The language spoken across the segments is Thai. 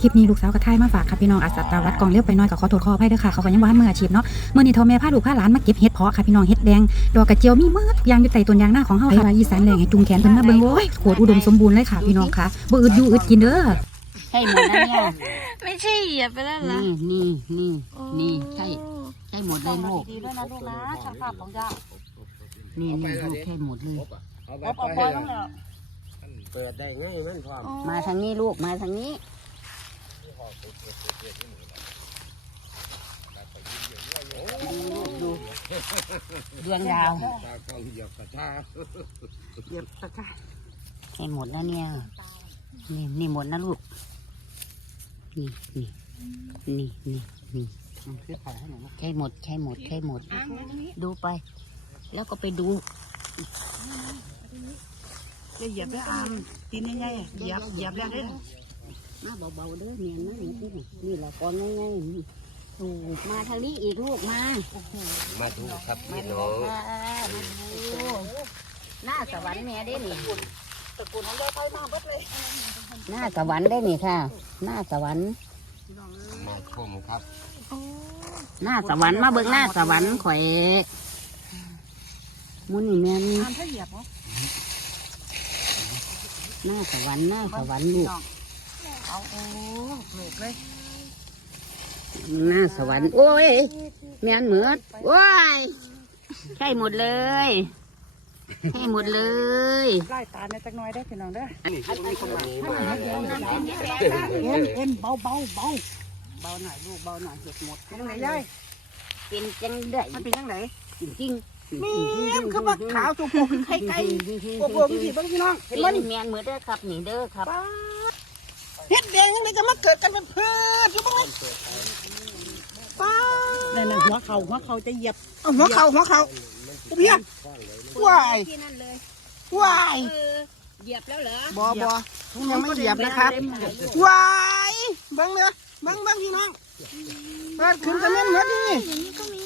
คลิปนี้ลูกสาวกระทายมาฝากค่ะพี่น้องอาจจะตาวัดกองเลี้ยวไปหน้อยก็ขอโทษขออภัยเด้อค่ะเขาก็ยังว่ามืออาชีพเนาะเมื่อนี้ทอแม่พาลูกพาหลานมาเก็บเห็ดเพาะค่ะพี่น้องเห็ดแดงดอกกระเจียวมีเมื่อทุกอย่างอยู่ใต้ต้นยางหน้าของเฮาค่ะอีสานแรงให้จุงแขนเพิ่นมาเบิ่งโอ้ยโคตรอุดมสมบูรณ์เลยค่ะพี่น้องค่ะบ่อึดอยู่อึดกินเด้อใช่หมดนะเนี่ยไม่ใช่เหยียบไปแล้วเหรอนี่นี่นี่โอ้นี่ใช่ใช่หมดเลยลูกดีด้วยนะลูกนะช่างภาพของย่านี่นี่ลูกใช่หมดเลยเอาไปเอาไปปล่อยต้องแล้วเปิดได้ง่ายมันพร้อมมาทางนี้ลูกมาทางนี้ ดูดวงดาวตากล้องเหยียบกระชาเหยียบตะกร้าใช่หมดแล้วเนี่ยนี่นี่หมดนะลูกนี่นี่นี่นี่นี่ใช่หมดใช่หมดใช่หมด ดูไป แล้วก็ไปดูเหยียบได้วอามตีนง่ายๆเหยียบเหยียบแล้วเด้อ มาเบาๆเด้อเนียนนะนี่ที่นี่นี่แหละก่อนง่ายๆนี่ถูกมาทางนี้อีกลูกมามาดูครับมาพี่ดูน้องค่ะมาดูหน้าสวรรค์แม่ได้นี่ตระกูลของเราไปมาเบิดเลย หน้าสวรรค์ได้นี่ค่ะ หน้าสวรรค์มาชมครับหน้าสวรรค์มาเบิ่งหน้าสวรรค์ข่อยมุนี่แม่นอามถ้าเหยียบเหรอหน้าสวรรค์หน้าสวรรค์ลูก เอาโอ้โลกเลยหน้าสวรรค์โอ้ยแม่นเหมือดโอ้ยใช่หมดเลยให้หมดเลยไล่ตาในจักหน้อยได้อพี่น้องเด้อนี่มีคนมาเอ็นเอ็นเบาเบาเบาเบาหน่อยลูกเบาหน่อยเห็ดหมดเป็นยังไงยายเป็นจังได้มันเป็นยังไงจริงๆมีมคือว่าขาวตัวโปกไข่ไก่โปกโปกมีสีบ้างพี่น้องเห็นเห็นมันแมนเหมือนเด้อครับนี่เด้อครับ ป๊าดเฮ็ดแดง ยังไงก็มาเกิดกันเป็นเพื่อนอยู่บ้างป้านั่นน่ะหัวเข่าหัวเข่าจะเหยียบเอาหัวเข่าหัวเข่าเพี้ยว้ายที่นั่นเลยว้ายเออเหยียบแล้วเหรอบอบอยังไม่เหยียบนะครับว้ายเบังเนื้อเบังเบังพี่น้องเปิดขึ้นจะเม่นเหมือนนี่อย่างนี้ก็มี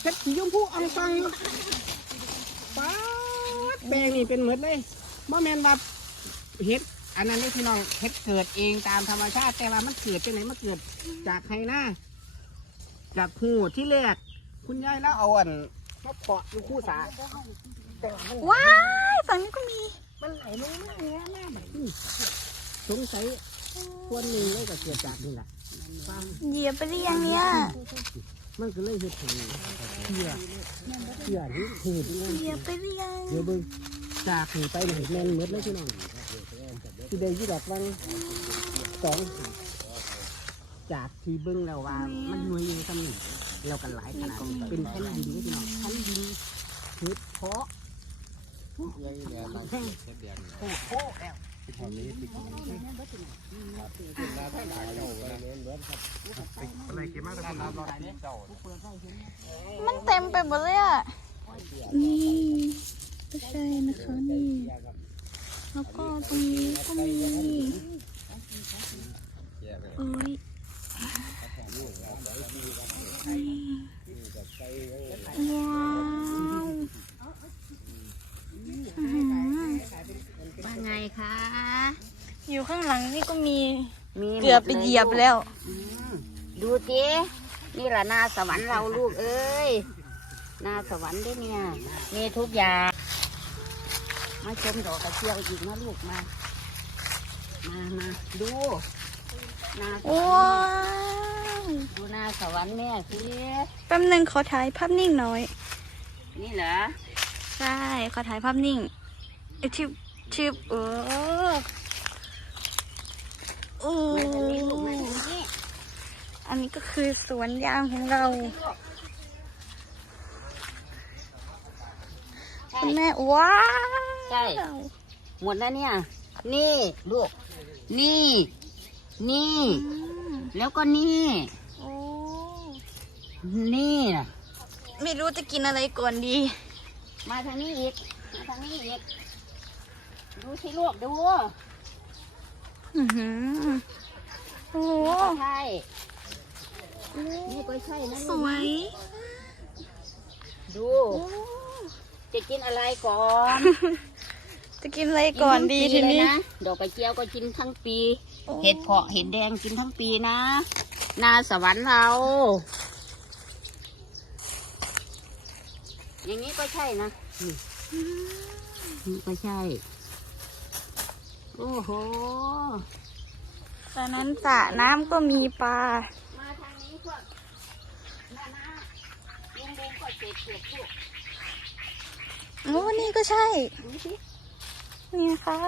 เพชรสีชมพูอังฟังป้าดแปลงนี่เป็นเหมือนเลยบ่แมนว่าเห็ด อันนั้นนี่พี่น้องเห็ดเกิดเองตามธรรมชาติ แต่ว่ามันเกิดจากไหนมันเกิดจากใครหน้าจากหูที่แรกคุณยายแล้วเอาอันมาเพาะอยู่คู่สาแต่ว่ามันว้ายฝั่งนี้ก็มีมันไหลลงมาเนี้ยแม่แบบนี้สงสัยควรหนึ่งเลยก็เกิดจากนี่แหละฟังเหยียบไปหรือยังเนี่ยมันก็เลยเห็ดถึงเชื่อเชื่อนี่เห็ดเหยียบไปหรือยังเดี๋ยวเบิ่งจากหนี่ไปนี่แมนหมดเลยพี่น้อง ที่ได้ยี่ดอกวังสองจากที่เบิ่งแล้วว่ามันหน่วยอยู่ตำหนิเรากันหลายขนาดนี้เป็นแผ่นดินพี่น้องแผ่นดินเห็ดเพาะแห้งโอ้โหแล้วมันเต็มไปหมดเลยอะนี่ก็ใช่นะคะนี่ แล้วก็ตรงนี้ก็มีโอ้ยว้าวว่าไงคะ อยู่ข้างหลังนี่ก็มี มีหมดเกือบไปเหยียบแล้ว ดูสินี่แหละนาสวรรค์เราลูกเอ้ย นาสวรรค์ด้วยเนี่ย มีทุกอย่าง มาชมดอกกระเจียวอีกนะลูกมา มามาดูนาสวรว้ารค์วดูนาสวรรค์แม่สิแป๊บนึงขอถ่ายภาพนิ่งหน่อย นี่เหรอใช่ขอถ่ายภาพนิ่งไอชิบชิบเออโอ้มาทางนี้ลูกมาทางนี้อันนี้ก็คือสวนยางของเราใช่คุณแม่ว้าว ใช่ หมดแล้วเนี่ย นี่ ลูก นี่ นี่อืมแล้วก็นี่ โอ้ นี่น่ะไม่รู้จะกินอะไรก่อนดี มาทางนี้อีก มาทางนี้อีก ดูสิลูกดู อือหือโอ้โหใช่ นี่ก็ใช่นะสลูกวย ดูโอ้จะกินอะไรก่อน จะกินอะไรก่อนดีทีกินี้ทั้งปีเลยะดอกกระเจียวก็กินทั้งปี เห็ดเพาะเห็ดแดงกินทั้งปีนะ นาสวรรค์เรา อย่างนี้ก็ใช่นะนี่นี่ก็ใช่ โอ้โห ตอนนั้นสระน้ำก็มีปลา มาทางนี้พวกนานาลุงเบงก็เจ็บเจ็บลูกโอ้นี่ก็ใช่ดูสิ นี่นะคะ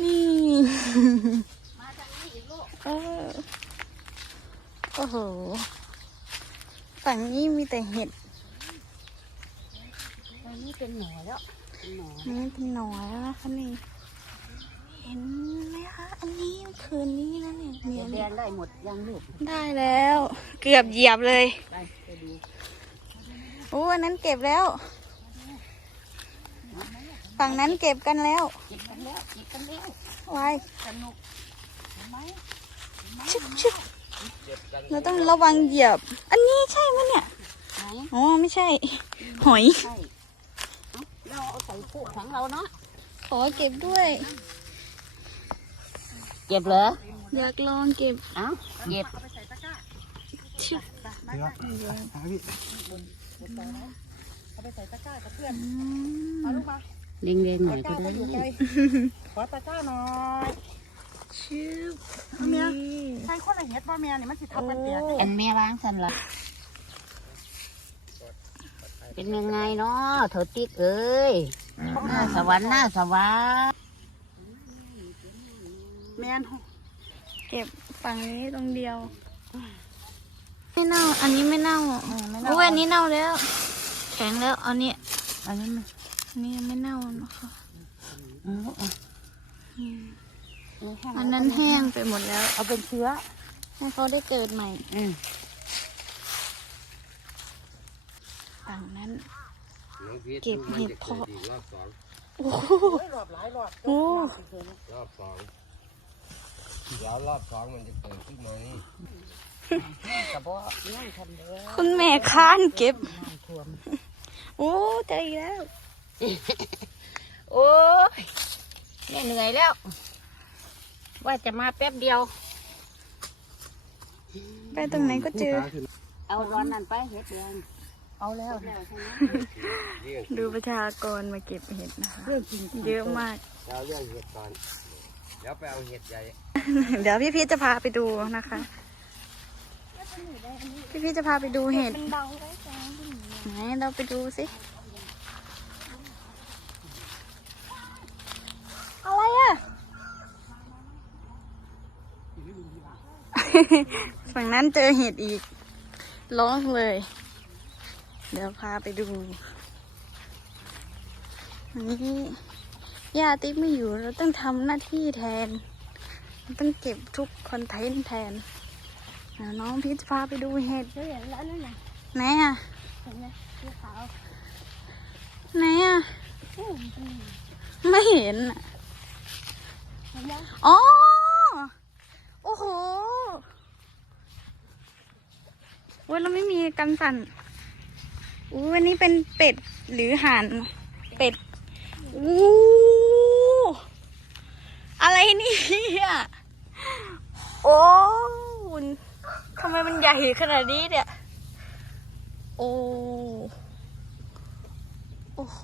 นี่ มาทางนี้อีกลูกเออโอ้โห ฝั่งนี้มีแต่เห็ดตอนนี้เป็นหน่อแล้วเป็นหน่อนี่เป็นหน่อแล้วนะคะนี่ เห็นไหมคะ อันนี้คืนนี้นะเนี่ยเห็เนี่ยดแดงได้หมดยังลูก ได้แล้ว เกือบเหยียบเลย ไปไปดูโอ้อันนั้นเก็บแล้ว ฝั่งนั้นเก็บกันแล้วเก็บกันแล้วเก็บกันแล้วไว้สนุกเห็นไหมชึบชึบเราต้องระวังเหยียบ อันนี้ใช่ไหมเนี่ยไหนอ๋อไม่ใช่ หอยใช่เอ้าเราเอาใส่คู่ของเราเนาะขอเก็บด้วย เก็บเหรออยากลองเก็บเอ้าเก็บชึบเล็ งๆหน่อยก็ได้ขอตะกร้าหน่อยชึบเมียนี่ใครคนละเห็ดบ่เมียนี่มันสิทับกันเปียกอันแม่วางสันละเป็นยังไงเนาะเถอติ๊กเอ้ยหน้าสวรรค์หน้าสวรรค์แม่นเก็บฝั่งนี้ตรงเดียว ไม่เน่า อันนี้ไม่เน่าโอ้ยอันนี้เน่าแล้ว แข็งแล้วอันนี้อันนั้นมันอั นนี้ยังไม่เน่านะคะเอาเอาอืมเอาอันนั้นแห้งไปหมดแล้ว เอาเป็นเชื้อ ให้เขาได้เกิดใหม่อืมฝั่งนั้นน้องพีชเก็บเห็ดเพาะอีกรอบสองโอ้โหรอบหลายรอบโอ้รอบสองเดี๋ยวรอบสองมันจะเกิดขึ้นไหมกระบอกนั่งทำเด้อคุณแม่ค้านเก็บน้ำท่วมโอ้เจออีกแล้ว โอ้ยแม่เหนื่อยแล้ว ว่าจะมาแป๊บเดียว ไปตรงไหนก็เจอ เอาร้อนนั่นไปเห็ดแดงเอาแล้วแล้วใช่ไหมเรื่องดูประชากรมาเก็บเห็ดนะคะเรื่องจริงเยอะมากเราเรื่องเห็ดก่อนเดี๋ยวไปเอาเห็ดใหญ่ เดี๋ยวพี่พีชจะพาไปดูนะคะ พี่พีชจะพาไปดูเห็ดไหนเราไปดูสิ อะไรอะ ฝั่งนั้นเจอเห็ดอีก ร้องเลย เดี๋ยวพาไปดูอันนี้ย่าติ๊กไม่อยู่เราต้องทำหน้าที่แทน ต้องเก็บทุกคอนเทนต์แทนเดี๋ยวน้องพีชพาไปดูเห็ดเห็นแล้วนั่นน่ะไหนอะเห็นไหมสีขาวไหนอะอืมอืมไม่เห็นอะเห็นยังอ๋อโอ้โหโอ้ยเราไม่มี กันสั่นอู้วันนี้เป็นเป็ดหรือห่าน เป็ด อู้อะไรเนี่ยโอ้ทำไมมันใหญ่ขนาดนี้เนี่ย โอ้โอ้โห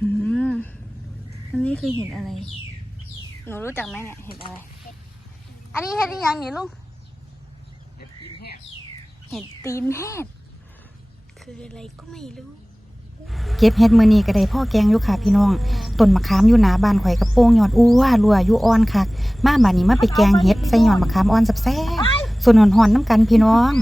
อืมอันนี้คือเห็ดอะไร หนูรู้จักไหมเนี่ย เห็ดอะไร อันนี้เห็ดอีหยังนี่ลุง เห็ดตีนแหดคืออะไรก็ไม่รู้ เก็บเฮ็ดมื้อนี้ก็ได้พ่อแกงอยู่ค่ะพี่น้องต้นมะขามอยู่หน้าบ้านข่อยกระโปรงยอดอ้วรัวอยู่อ่อนคักมาบัดนี้มาไปแกงเฮ็ดใส่ยอดมะขามอ่อนแซ่บๆส่วนหอนๆน้ำกันพี่น้อง